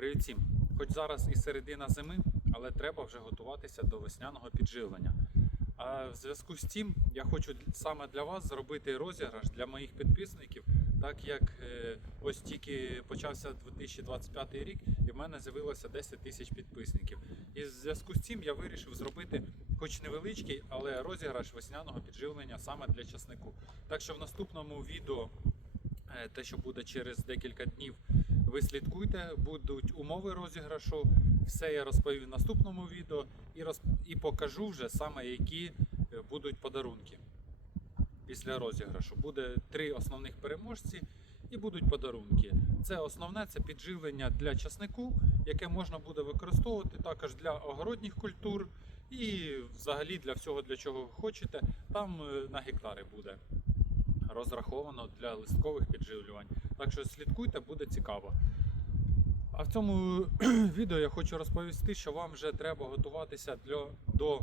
Привіт всім! Хоч зараз і середина зими, але треба вже готуватися до весняного підживлення. А в зв'язку з цим я хочу саме для вас зробити розіграш для моїх підписників, так як е, ось тільки почався 2025 рік, і в мене з'явилося 10 тисяч підписників. І в зв'язку з цим я вирішив зробити, хоч невеличкий, але розіграш весняного підживлення саме для часнику. Так що в наступному відео Е, те, що буде через декілька днів. Ви слідкуйте, будуть умови розіграшу. Все я розповім в наступному відео і, роз... і покажу вже саме які е, будуть подарунки після розіграшу. Буде три основних переможці і будуть подарунки. Це основне це підживлення для часнику, яке можна буде використовувати також для огородніх культур і взагалі для всього, для чого хочете. Там е, на гектари буде розраховано для листкових підживлювань. Так що слідкуйте, буде цікаво. А в цьому відео я хочу розповісти, що вам вже треба готуватися для, до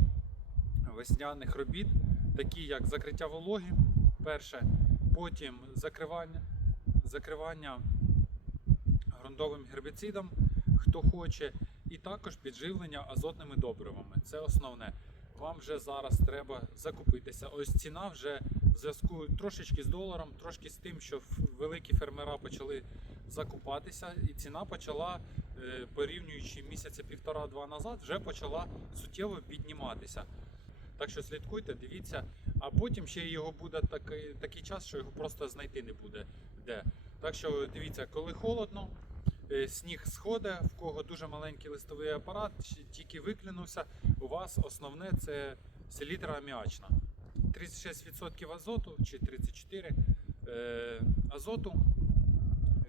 весняних робіт, такі як закриття вологи, перше, потім закривання, закривання ґрунтовим гербіцидом, хто хоче, і також підживлення азотними добривами. Це основне. Вам вже зараз треба закупитися. Ось ціна вже в зв'язку трошечки з доларом, трошки з тим, що великі фермера почали закупатися, і ціна почала, е, порівнюючи місяця півтора-два назад, вже почала суттєво підніматися. Так що слідкуйте, дивіться, а потім ще його буде такий, такий час, що його просто знайти не буде де. Так що дивіться, коли холодно, е, сніг сходить, в кого дуже маленький листовий апарат, тільки виклинувся, у вас основне це селітра аміачна. 36% азоту чи 34 е, азоту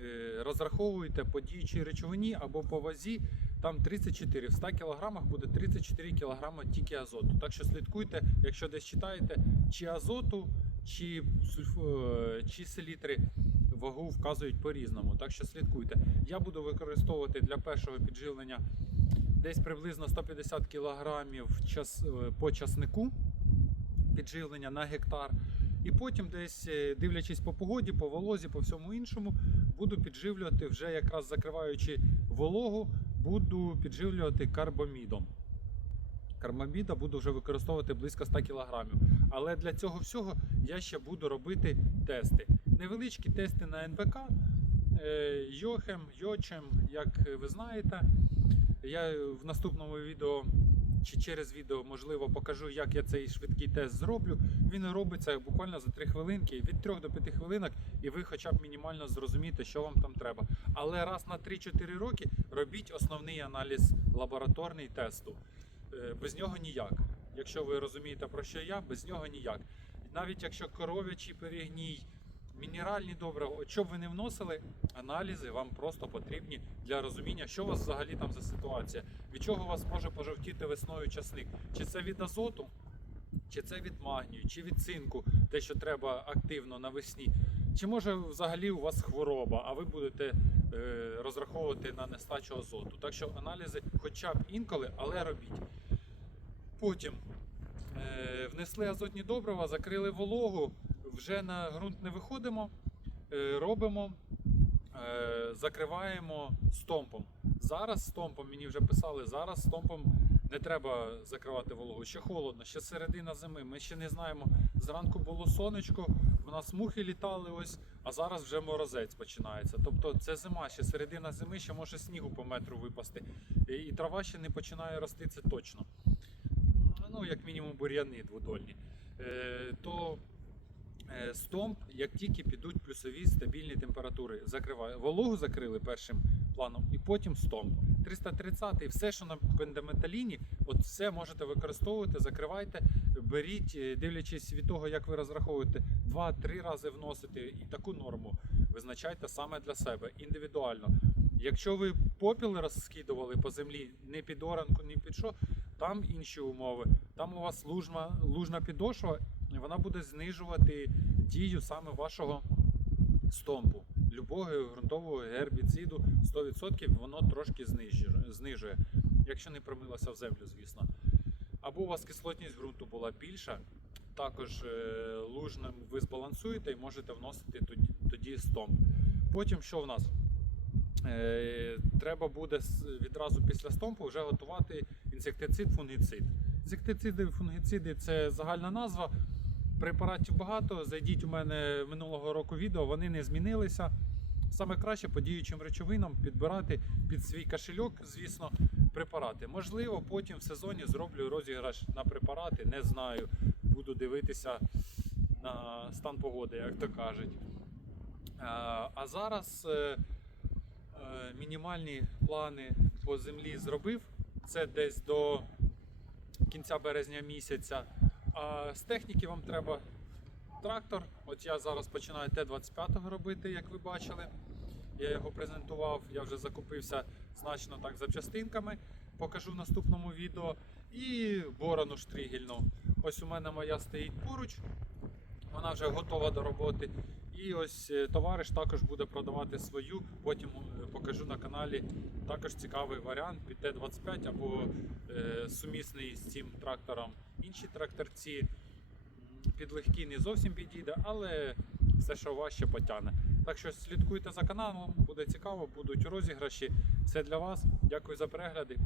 е, розраховуєте по діючій речовині або по вазі. Там 34, в 100 кг буде 34 кг тільки азоту. Так що слідкуйте, якщо десь читаєте, чи азоту, чи, сульф- е, чи селітри вагу вказують по-різному. Так що слідкуйте. Я буду використовувати для першого підживлення десь приблизно 150 кг по часнику підживлення на гектар. І потім, десь е, дивлячись по погоді, по волозі, по всьому іншому, буду підживлювати вже якраз закриваючи вологу, буду підживлювати карбамідом. Карбаміда буду вже використовувати близько 100 кг. Але для цього всього я ще буду робити тести. Невеличкі тести на НПК, е, Йохем, Йочем, як ви знаєте. Я в наступному відео чи через відео, можливо, покажу, як я цей швидкий тест зроблю. Він робиться буквально за 3 хвилинки, від 3 до 5 хвилинок, і ви хоча б мінімально зрозумієте, що вам там треба. Але раз на 3-4 роки робіть основний аналіз лабораторний тесту. Е, Без нього ніяк. Якщо ви розумієте про що я, без нього ніяк. Навіть якщо коров'ячий перегній, мінеральні добрива, що б ви не вносили, аналізи вам просто потрібні для розуміння, що у вас взагалі там за ситуація, від чого у вас може пожовтіти весною часник. Чи це від азоту, чи це від магнію, чи від цинку, те, що треба активно навесні. Чи може взагалі у вас хвороба, а ви будете е, розраховувати на нестачу азоту. Так що аналізи хоча б інколи, але робіть. Потім е, внесли азотні добрива, закрили вологу, вже на ґрунт не виходимо, е, робимо, е, закриваємо стомпом. Зараз стомпом, мені вже писали, зараз стомпом не треба закривати вологу. Ще холодно, ще середина зими. Ми ще не знаємо. Зранку було сонечко, в нас мухи літали ось, а зараз вже морозець починається. Тобто це зима, ще середина зими, ще може снігу по метру випасти. І, трава ще не починає рости, це точно. Ну, як мінімум, бур'яни дводольні. Е, то стомп, як тільки підуть плюсові стабільні температури, закриває. Вологу закрили першим планом, і потім стомп. 330 все, що на пендаметаліні, от все можете використовувати, закривайте, беріть, е, дивлячись від того, як ви розраховуєте, 2-3 рази вносите і таку норму визначайте саме для себе, індивідуально. Якщо ви попіл розскидували по землі, не під оранку, не під що, там інші умови. Там у вас лужна, лужна підошва, і вона буде знижувати дію саме вашого стомпу. Любого ґрунтового гербіциду 100% воно трошки знижує, якщо не промилося в землю, звісно. Або у вас кислотність ґрунту була більша, також е, лужним ви збалансуєте і можете вносити тоді, тоді стомп. Потім що в нас? е, треба буде відразу після стомпу вже готувати інсектицид, фунгіцид. Інсектициди, фунгіциди це загальна назва. Препаратів багато. Зайдіть у мене минулого року відео, вони не змінилися. Саме краще по діючим речовинам підбирати під свій кошельок, звісно, препарати. Можливо, потім в сезоні зроблю розіграш на препарати, не знаю. Буду дивитися на стан погоди, як то кажуть. Е, А зараз е, е, мінімальні плани по землі зробив. Це десь до кінця березня місяця. А з техніки вам треба трактор. От я зараз починаю Т-25 робити, як ви бачили. Я його презентував, я вже закупився значно так запчастинками. Покажу в наступному відео. І борону штригельну. Ось у мене моя стоїть поруч. Вона вже готова до роботи. І ось е, товариш також буде продавати свою. Потім е, покажу на каналі також цікавий варіант під Т-25 або е, сумісний з цим трактором інші тракторці. Під легкий не зовсім підійде, але все, що важче, потягне. Так що слідкуйте за каналом, буде цікаво, будуть розіграші. Все для вас. Дякую за перегляди.